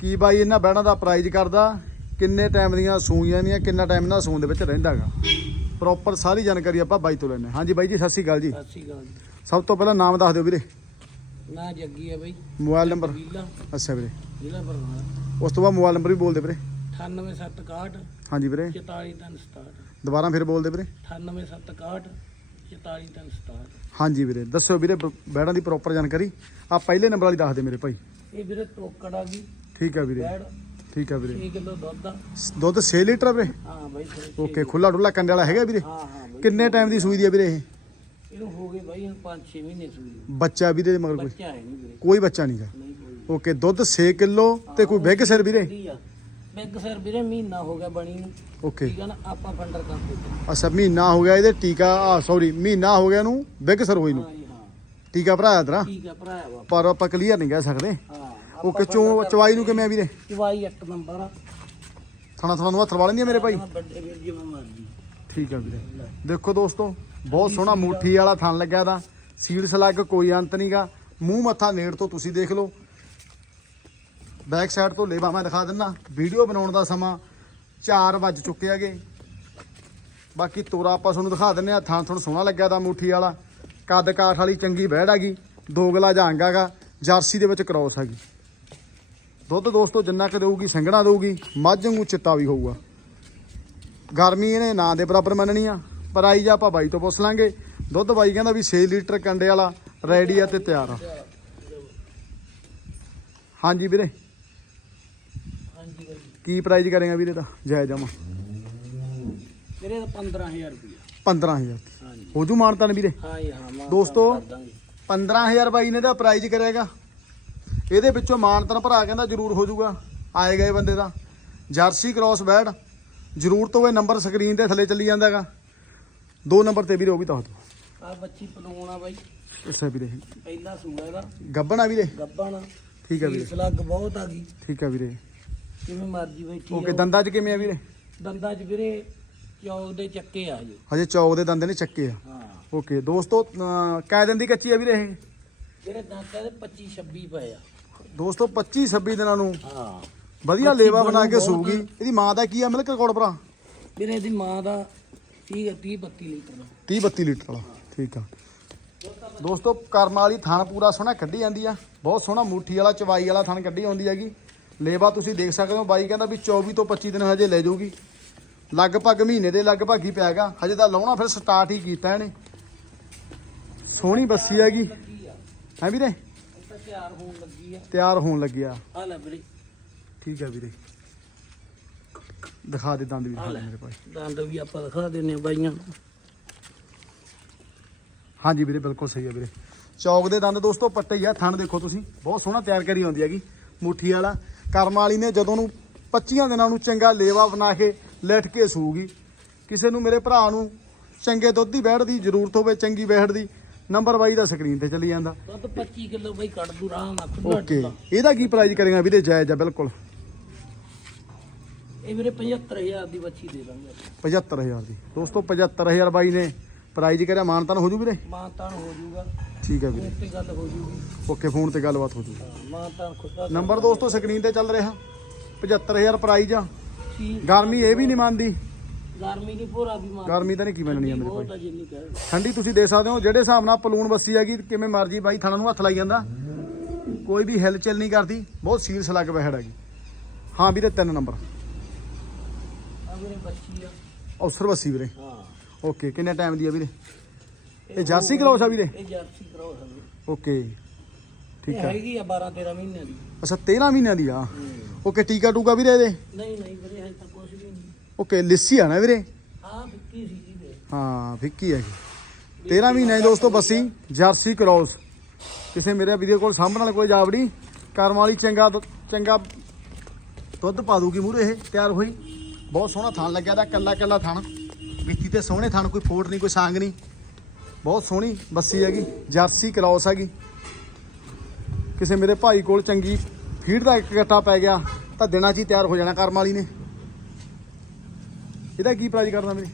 ਕੀ ਬਾਈ ਇਹਨਾਂ ਬੈੜਾਂ ਦਾ ਪ੍ਰਾਈਜ਼ ਕਰਦਾ? ਕਿੰਨੇ ਟਾਈਮ ਦੀਆਂ ਸੂਈਆਂ ਦੀਆਂ ਕਿੰਨਾ ਟਾਈਮ ਇਹਨਾਂ ਸੂਣ ਦੇ ਵਿੱਚ ਰਹਿੰਦਾਗਾ? ਪ੍ਰੋਪਰ ਸਾਰੀ ਜਾਣਕਾਰੀ ਆਪਾਂ ਬਾਈ ਤੋਂ ਲੈਣੇ ਹਾਂਜੀ ਬਾਈ ਜੀ ਸਤਿ ਸ਼੍ਰੀ ਅਕਾਲ ਜੀ। ਸਤਿ ਸ਼੍ਰੀ ਅਕਾਲ ਜੀ। ਸਭ ਤੋਂ ਪਹਿਲਾਂ ਨਾਮ ਦੱਸ ਦਿਓ ਵੀਰੇ। ਨਾ ਜੱਗੀ ਹੈ ਬਈ। Mobile number. ਅੱਛਾ ਵੀਰੇ। ਜ਼ਿਲ੍ਹਾ ਬਰਨਾਲਾ। ਉਸ ਤੋਂ ਬਾਅਦ ਮੋਬਾਈਲ ਨੰਬਰ ਵੀ ਬੋਲ ਦੇ ਵੀਰੇ 98761 ਹਾਂਜੀ ਵੀਰੇ। 44367 ਦੁਬਾਰਾ ਫਿਰ ਬੋਲ ਦੇ ਵੀਰੇ 98761 44367 ਹਾਂਜੀ ਵੀਰੇ ਦੱਸਿਓ ਵੀਰੇ ਬੈੜਾਂ ਦੀ ਪ੍ਰੋਪਰ ਜਾਣਕਾਰੀ। ਆ ਪਹਿਲੇ ਨੰਬਰ ਵਾਲੀ ਦੱਸ ਦੇ ਮੇਰੇ ਭਾਈ। ਇਹ ਵੀਰੇ ਟੋਕੜ ਆ ਗਈ। ਠੀਕ ਆ ਵੀਰੇ। ਬੈੜ ਠੀਕ ਆ ਵੀਰੇ। 6 ਕਿਲੋ ਦੁੱਧ ਆ। ਦੁੱਧ 6 ਲੀਟਰ ਆ ਵੀਰੇ? ਹਾਂ ਬਾਈ ਛੇ- ਓਕੇ ਖੁੱਲਾ ਡੁੱਲਾ ਕੰਡੇ ਵਾਲਾ ਹੈਗਾ ਵੀਰੇ? ਹਾਂ ਹਾਂ ਬਾਈ। ਕਿੰਨੇ ਟਾਈਮ ਦੀ ਸੂਈ ਦੀ ਆ ਵੀਰੇ ਇਹ? ਇਹਨੂੰ ਹੋ ਗਏ ਬਾਈ ਹੁਣ 5-6 ਮਹੀਨੇ ਸੂਈ ਨੂੰ। ਬੱਚਾ ਵੀਰੇ ਦੇ ਮਗਰ ਕੋਈ? ਬੱਚਾ ਹੈ ਨਹੀਂ ਵੀਰੇ। ਕੋਈ ਬੱਚਾ ਨਹੀਂਗਾ ਨਹੀਂ ਕੋਈ ਓਕੇ ਦੁੱਧ 6 ਕਿਲੋ ਤੇ ਕੋਈ ਬਿਗ ਸਿਰ ਵੀਰੇ? ਬਿੱਗ ਸਰ ਵੀਰੇ ਮਹੀਨਾ ਹੋ ਗਿਆ ਬਣੀ ਨੂੰ। ਓਕੇ। ਠੀਕ ਆ ਨਾ ਆਪਾਂ ਫੰਡਰ ਕਰ ਦਿੱਤੇ। ਅੱਛਾ ਮਹੀਨਾ ਹੋ ਗਿਆ ਇਹਦੇ ਟੀਕਾ ਆ। ਸੌਰੀ ਮਹੀਨਾ ਹੋ ਗਿਆ ਇਹਨੂੰ ਬਿਗ ਸਰ ਹੋਈ ਨੂੰ। ਹਾਂ ਜੀ ਹਾਂ। ਟੀਕਾ ਭਰਾਇਆ ਤੇਰਾ ਠੀਕ ਆ ਭਰਾਇਆ ਵਾ। ਪਰ ਆਪਾਂ ਕਲੀਅਰ ਨਹੀਂ ਕਹਿ ਸਕਦੇ। ਹਾਂ। ਓਕੇ ਚੋ ਚਵਾਈ ਨੂੰ ਕਿਵੇਂ ਆ ਵੀਰੇ? ਚਵਾਈ ਇੱਕ ਨੰਬਰ ਆ। ਥਣਾ ਥਣਾ ਨੂੰ ਹੱਥ ਲਵਾ ਲੈਂਦੀ ਆ ਮੇਰੇ ਭਾਈ? ਵੱਡੇ ਵੀਰ ਠੀਕ ਆ ਵੀਰੇ। ਦੇਖੋ ਦੋਸਤੋ ਬਹੁਤ ਸੋਹਣਾ ਮੂਠੀ ਵਾਲਾ ਥਣ ਲੱਗਿਆ ਦਾ ਸੀਲ ਸਲੱਗ ਕੋਈ ਅੰਤ ਨਹੀਂਗਾ ਮੂੰਹ ਮੱਥਾ ਨੇੜ ਤੋਂ ਤੁਸੀਂ ਦੇਖ ਲਓ। ਬੈਕ ਸਾਈਡ ਤੋਂ ਲੇਵਾ ਮੈਂ ਦਿਖਾ ਦਿੰਦਾ ਵੀਡੀਓ ਬਣਾਉਣ ਦਾ ਸਮਾਂ 4 ਵੱਜ ਚੁੱਕੇ ਹੈਗੇ। ਬਾਕੀ ਤੋਰਾ ਆਪਾਂ ਤੁਹਾਨੂੰ ਦਿਖਾ ਦਿੰਨੇ ਆ। ਥਣ ਥਣ ਸੋਹਣਾ ਲੱਗਿਆ ਦਾ ਮੂਠੀ ਵਾਲਾ। ਕੱਦ ਕਾਠ ਵਾਲੀ ਚੰਗੀ ਬਹਿੜ ਹੈਗੀ। ਦੋਗਲਾ ਜੰਗ ਹੈਗਾ ਜਰਸੀ ਦੇ ਵਿੱਚ ਕ੍ਰੋਸ ਹੈਗੀ। ਦੁੱਧ ਦੋਸਤੋ ਜਿੰਨਾ ਕੁ ਦੇਊਗੀ ਸੰਘਣਾ ਦੇਊਗੀ ਮੱਝ ਵਾਂਗੂ ਚਿੱਟਾ ਵੀ ਹੋਊਗਾ। ਗਰਮੀ ਇਹਨੇ ਨਾ ਦੇ ਬਰਾਬਰ ਮੰਨਣੀ ਆ ਪਰ ਆਈ ਜਾ ਆਪਾਂ ਬਾਈ ਤੋਂ ਪੁੱਛ ਲਾਂਗੇ। ਦੁੱਧ ਬਾਈ ਕਹਿੰਦਾ ਵੀ 6 ਲੀਟਰ ਕੰਡੇ ਵਾਲਾ ਰੈਡੀ ਆ ਤੇ ਤਿਆਰ ਆ। ਹਾਂਜੀ ਵੀਰੇ। ਕੀ ਪ੍ਰਾਈਜ਼ ਕਰੇਗਾ ਵੀਰੇ ਦਾ ਜਾਇਜ਼ ਜਮਾ। ਵੀਰੇ ਤਾਂ 15000 ਰੁਪਇਆ 15000 ਹਾਂਜੀ। ਹੋ ਜੂ ਮਾਨਤਨ ਵੀਰੇ? ਹਾਂ ਜੀ ਹਾਂ ਦੋਸਤੋ, ਕਰ ਦਾਂਗੇ। 15000 ਬਾਈ ਨੇ ਦਾ ਪ੍ਰਾਈਜ਼ ਕਰੇਗਾ। ਇਹਦੇ ਵਿੱਚੋਂ ਮਾਨਤਨ ਭਰਾ ਕਹਿੰਦਾ ਜ਼ਰੂਰ ਹੋ ਜਾਊਗਾ। ਆਏ ਗਏ ਬੰਦੇ ਦਾ ਜਰਸੀ ਕ੍ਰਾਸ ਬੈਡ। ਜ਼ਰੂਰਤ ਹੋਵੇ ਨੰਬਰ ਸਕਰੀਨ ਦੇ ਥੱਲੇ ਚੱਲੀ ਜਾਂਦਾਗਾ ਦੋ ਨੰਬਰ ਤੇ ਵੀਰੇ ਉਹ ਵੀ ਦਿਓ ਆ ਬੱਚੀ ਪਲੂਣ ਆ ਬਾਈ। ਅੱਛਾ ਵੀਰੇ। ਪਹਿਲਾ ਸੂਆ ਇਹਦਾ। ਗੱਬਣਾ ਵੀਰੇ? ਗੱਬਾਣਾ ਠੀਕ ਆ ਵੀਰੇ। ਸਲੱਗ ਬਹੁਤ ਆ ਗਈ। ਠੀਕ ਆ ਵੀਰੇ। ਕਿਵੇਂ ਮਰਜ਼ੀ ਬੈਠੀ ਓਕੇ ਦੰਦਾਂ 'ਚ ਕਿਵੇਂ ਆ ਵੀਰੇ? ਦੰਦਾਂ 'ਚ ਵੀਰੇ ਚੌਕ ਦੇ ਚੱਕੇ ਆ ਜੀ ਹਜੇ ਚੌਕ ਦੇ ਦੰਦ ਨੇ ਚੱਕੇ ਆ। ਹਾਂ। ਓਕੇ ਦੋਸਤੋ ਦਿਨ ਦੀ ਕੱਚੀ ਆ ਵੀਰੇ ਇਹ? ਵੀਰੇ ਦੰਦ ਇਹਦੇ 25 26 ਪਏ ਆ। ਦੋਸਤੋ 25 26 ਦਿਨਾਂ ਨੂੰ ਹਾਂ। ਵਧੀਆ ਲੇਵਾ ਬਣਾ ਕੇ ਸੂਗੀ। ਇਹਦੀ ਮਾਂ ਦਾ ਕੀ ਆ ਮਿਲਕ ਰਿਕਾਰਡ ਭਰਾ? ਵੀਰੇ ਇਹਦੀ ਮਾਂ ਦਾ 30 30 32 ਲੀਟਰ ਦਾ। 30 32 ਲੀਟਰ ਵਾਲਾ। ਠੀਕ ਆ। ਦੋਸਤੋ ਕਰਮ ਵਾਲੀ ਥਣ ਪੂਰਾ ਸੋਹਣਾ ਕੱਢੀ ਜਾਂਦੀ ਆ। ਬਹੁਤ ਸੋਹਣਾ ਮੂਠੀ ਵਾਲਾ ਚਵਾਈ ਵਾਲਾ ਥਣ ਕੱਢੀ ਆਉਂਦੀ ਹੈਗੀ। ਲੇਵਾ ਤੁਸੀਂ ਦੇਖ ਸਕਦੇ ਹੋ ਬਾਈ ਕਹਿੰਦਾ ਵੀ 24 ਤੋਂ 25 ਦਿਨ ਹਜੇ ਲੈ ਜਾਊਗੀ। ਲਗਭਗ ਮਹੀਨੇ ਦੇ ਲਗਭਗ ਹੀ ਪਿਆਗਾ ਹਜੇ ਤਾਂ ਲਾਉਣਾ ਫਿਰ ਸਟਾਰਟ ਹੀ ਕੀਤਾ ਇਹਨੇ। ਸੋਹਣੀ ਬੱਸੀ ਹੈਗੀ। ਹੈ ਵੀਰੇ? ਤਿਆਰ ਹੋਣ ਲੱਗੀ ਆ। ਤਿਆਰ ਹੋਣ ਲੱਗਿਆ ਆ। ਲੈ ਵੀਰੇ। ਠੀਕ ਦਿਖਾ ਦੇ ਦੰਦ ਵੀ ਦਿਖਾ ਦੇ ਮੇਰੇ ਭਾਈ। ਦੰਦ ਵੀ ਆਪਾਂ ਦਿਖਾ ਦਿੰਨੇ ਆ ਬਾਈਆਂ ਨੂੰ। ਹਾਂਜੀ ਵੀਰੇ ਬਿਲਕੁਲ ਸਹੀ ਹੈ ਵੀਰੇ। ਚੌਕ ਦੇ ਦੰਦ ਦੋਸਤੋ ਪੱਟੇ ਹੀ ਆ ਥਣ ਦੇਖੋ ਤੁਸੀਂ। ਬਹੁਤ ਸੋਹਣਾ ਤਿਆਰ ਕਰੀ ਹੁੰਦੀ ਹੈਗੀ ਮੁੱਠੀ ਵਾਲਾ। ਕਰਮ ਵਾਲੀ ਨੇ ਜਦੋਂ ਨੂੰ 25 ਦਿਨਾਂ ਨੂੰ ਚੰਗਾ ਲੇਵਾ ਬਣਾ ਕੇ ਲੈਟ ਕੇ ਸੂਗੀ ਕਿਸੇ ਨੂੰ ਮੇਰੇ ਭਰਾ ਨੂੰ ਚੰਗੇ ਦੁੱਧ ਦੀ ਵਹਿੜ ਦੀ ਜ਼ਰੂਰਤ ਹੋਵੇ ਚੰਗੀ ਵਹਿੜ ਦੀ ਨੰਬਰ ਬਾਈ ਦਾ ਸਕਰੀਨ ਤੇ ਚੱਲੀ ਜਾਂਦਾ। ਦੁੱਧ 25 ਕਿਲੋ ਬਾਈ ਕੱਢ ਦੂ ਆਰਾਮ ਨਾਲ ਖੁੱਲਾ ਓਕੇ। ਡੁੱਲਾ। ਇਹਦਾ ਕੀ ਪ੍ਰਾਈਸ ਕਰੇਗਾ ਵੀਰੇ? ਜਾਇਜ਼ ਆ ਬਿਲਕੁਲ। ਇਹ ਵੀਰੇ 75000 ਦੀ ਬੱਚੀ ਦੇ ਦਾਂਗੇ। 75000 ਦੀ। ਦੋਸਤੋ 75000 ਬਾਈ ਨੇ ਪ੍ਰਾਈਜ਼ ਕਰਿਆ। ਮਾਨਤਾਨ ਹੋ ਜੂ ਵੀਰੇ? ਮਾਂ ਤਾਂ ਹੋ ਜਾਊਗਾ ਠੀਕ ਹੈ ਵੀਰੇ ਫੋਨ ਤੇ ਗੱਲ ਹੋ ਜਾਊਗੀ ਓਕੇ ਫੋਨ ਤੇ ਗੱਲਬਾਤ ਹੋ ਜੂ ਹਾਂ, ਮਾਂ ਤਾਂ ਖੁੱਲਾ ਨੰਬਰ ਦੋਸਤੋ ਸਕਰੀਨ ਤੇ ਚੱਲ ਰਿਹਾ। 75000 ਪ੍ਰਾਈਜ਼ ਆ। ਠੀਕ। ਗਰਮੀ ਇਹ ਵੀ ਨਹੀਂ ਮੰਨਦੀ। ਗਰਮੀ ਤਾਂ ਨਹੀਂ ਕੀ ਮੰਨਣੀ ਆ ਮੇਰੇ ਆ ਜਿੰਨੀ ਕਹਿ ਠੰਡੀ ਤੁਸੀਂ ਦੇ ਸਕਦੇ ਹੋ ਜਿਹੜੇ ਹਿਸਾਬ ਨਾਲ ਪਲੂਣ ਬੱਸੀ ਹੈਗੀ ਕਿਵੇਂ ਮਰਜ਼ੀ ਬਾਈ ਥਣਾ ਨੂੰ ਹੱਥ ਲਾਈ ਜਾਂਦਾ। ਕੋਈ ਵੀ ਹਿਲਚਲ ਨਹੀਂ ਕਰਦੀ ਬਹੁਤ ਸੀਲ ਸਲੱਗ ਬਹਿੜ ਹੈਗੀ ਹਾਂ ਵੀਰੇ ਤਿੰਨ ਨੰਬਰ। ਆ ਵੀਰੇ ਬੱਚੀ ਆ। ਔਸਰ ਬੱਸੀ ਵੀਰੇ। ਹਾਂ। ਓਕੇ ਕਿੰਨੇ ਟਾਈਮ ਦੀ ਆ ਵੀਰੇ? ਇਹ ਜਰਸੀ ਕਰਾਉਸ ਆ ਵੀਰੇ? ਇਹ ਜਰਸੀ ਕਰਾਓ ਸਾਨੂੰ ਓਕੇ ਠੀਕ ਆ। ਹੈਗੀ ਆ 12 13 ਮਹੀਨਿਆਂ ਦੀ। ਅੱਛਾ 13 ਮਹੀਨਿਆਂ ਦੀ ਆ? ਓਕੇ ਟੀਕਾ ਟੂਕਾ ਵੀਰੇ ਇਹਦੇ? ਨਹੀਂ ਨਹੀਂ ਵੀਰੇ ਹਜੇ ਤਾਂ ਓਕੇ ਲਿੱਸੀ ਆ ਨਾ ਵੀਰੇ? ਹਾਂ ਵਿੱਕੀ ਸੀ ਜੀ ਵੀਰੇ ਹਾਂ ਫਿੱਕੀ ਹੈਗੀ 13 ਮਹੀਨੇ ਦੋਸਤੋ ਬੱਸੀ ਜਰਸੀ ਕ੍ਰੋਸ। ਕਿਸੇ ਮੇਰੇ ਵੀਡੀਓ ਕੋਲ ਸਾਹਮਣੇ ਵਾਲੇ ਕੋਈ ਜਾਵੜੀ ਕਰਮ ਵਾਲੀ ਚੰਗਾ ਚੰਗਾ ਦੁੱਧ ਪਾ ਦੂਗੀ ਮੂਰੇ ਇਹ ਤਿਆਰ ਹੋਈ। ਬਹੁਤ ਸੋਹਣਾ ਥਣ ਲੱਗਿਆ ਦਾ ਕੱਲਾ ਕੱਲਾ ਥਣ। ਵਿੱਤੀ ਤੇ ਸੋਹਣੇ ਥਣ ਕੋਈ ਫੋਟ ਨਹੀਂ ਕੋਈ ਸਾਂਗ ਨਹੀਂ। ਬਹੁਤ ਸੋਹਣੀ ਬੱਸੀ ਹੈਗੀ ਜਰਸੀ ਕ੍ਰਾਸ ਹੈਗੀ। ਕਿਸੇ ਮੇਰੇ ਭਾਈ ਕੋਲ ਚੰਗੀ ਫੀਡ ਦਾ ਇੱਕ ਗੱਟਾ ਪੈ ਗਿਆ ਤਾਂ ਦਿਨਾਂ 'ਚ ਹੀ ਤਿਆਰ ਹੋ ਜਾਣਾ ਕਰਮ ਵਾਲੀ ਨੇ। ਇਹਦਾ ਕੀ ਪ੍ਰਾਈਸ ਕਰਨਾ ਮੇਰੇ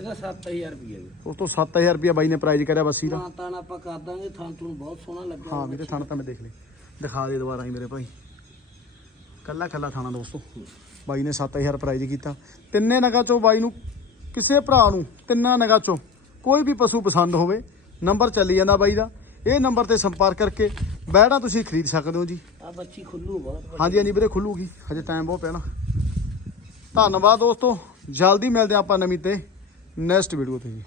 ਇਹਦਾ 7000 ਰੁਪਏ ਉਸ ਤੋਂ 7000 ਰੁਪਇਆ ਬਾਈ ਨੇ ਪ੍ਰਾਈਸ ਕਰਿਆ ਬੱਸੀ ਦਾ ਤਾਂ ਆਪਾਂ ਕਰ ਦਾਂਗੇ ਥਾਂ ਤੁਹਾਨੂੰ ਬਹੁਤ ਸੋਹਣਾ ਲੱਗਾ ਹਾਂ ਵੀਰੇ ਥਣ ਤਾਂ ਮੈਂ ਦੇਖ ਲਈ। ਦਿਖਾ ਦੇ ਦੁਬਾਰਾ ਹੀ ਮੇਰੇ ਭਾਈ। ਕੱਲਾ ਕੱਲਾ ਥਾਣਾ ਦੋਸਤੋ। ਬਾਈ ਨੇ 7000 ਪ੍ਰਾਈਜ਼ ਕੀਤਾ। ਤਿੰਨੇ ਨਗਾਂ ਚੋਂ ਬਾਈ ਨੂੰ ਕਿਸੇ ਭਰਾ ਨੂੰ ਤਿੰਨਾਂ ਨਗਾਂ ਚੋਂ ਕੋਈ ਵੀ ਪਸ਼ੂ ਪਸੰਦ ਹੋਵੇ ਨੰਬਰ ਚੱਲੀ ਜਾਂਦਾ ਬਾਈ ਦਾ। ਇਹ ਨੰਬਰ ਤੇ ਸੰਪਰਕ ਕਰਕੇ ਬੈੜਾ ਤੁਸੀਂ ਖਰੀਦ ਸਕਦੇ ਹੋ ਜੀ। ਆ ਬੱਚੀ ਖੁੱਲੂ ਬਹੁਤ। ਹਾਂਜੀ ਹਾਂਜੀ ਵੀਰੇ ਖੁੱਲੂਗੀ। ਹਜੇ ਟਾਈਮ ਬਹੁਤ ਪੈਣਾ। ਧੰਨਵਾਦ ਦੋਸਤੋ। ਜਲਦੀ ਮਿਲਦੇ ਆਪਾਂ ਨਵੀਂ ਤੇ ਨੈਕਸਟ ਵੀਡੀਓ ਤੇ ਜੀ